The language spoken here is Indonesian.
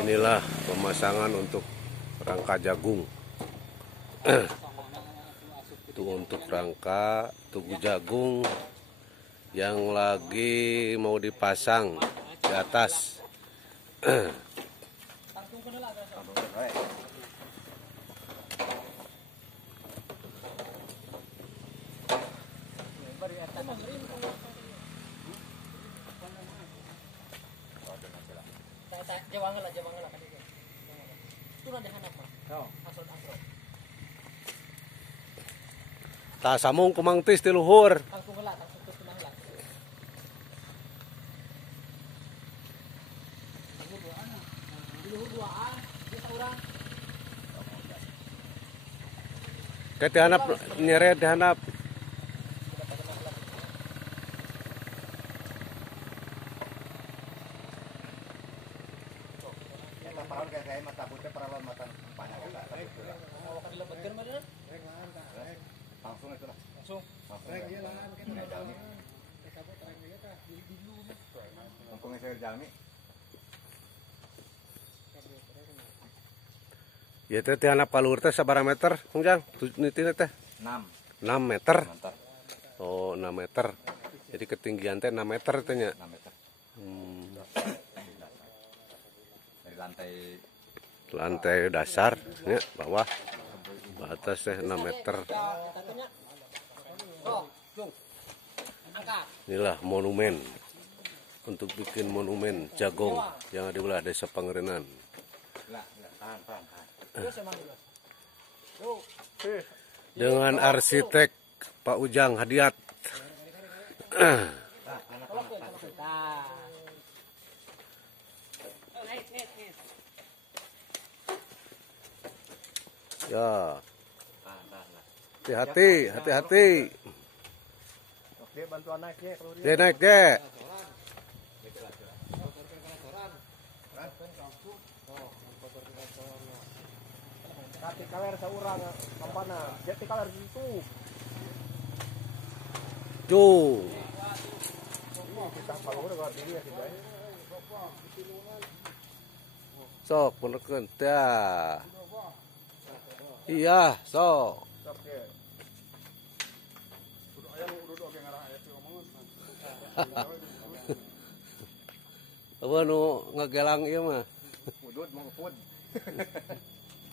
Inilah pemasangan untuk rangka jagung. Itu untuk rangka tugu jagung yang lagi mau dipasang di atas. Tak samung kumangtis di luhur. Kayak dihanap nyeret dihanap. Langsung itu lah. Langsung. Langsung saya jalmi. Ya teh dihanap kalur teh sabaraha meter, Kang Jang? Nitina teh 6 meter. meter. Oh, 6 meter. Jadi ketinggian teh 6 meter teh nya. 6 meter. Dari Lantai dasar ya, bawah atas teh 6 meter. Inilah monumen untuk bikin monumen jagung yang ada di wilayah Desa Pangerenan. Dengan arsitek Pak Ujang Hadiat. Ya, hati-hati. Oke, bantuan naik ya kalau Dia naik deh. Kati kaler saurang kampana, jadi kaler itu. Tuh. Kita palur gak diri ya sih, Sok benerkeun teh. Iya, sok. Oke. Udah ayam udah oke ngarah aya teh ngomong. Apa nu ngagelang ieu mah? Udud mau ngepud.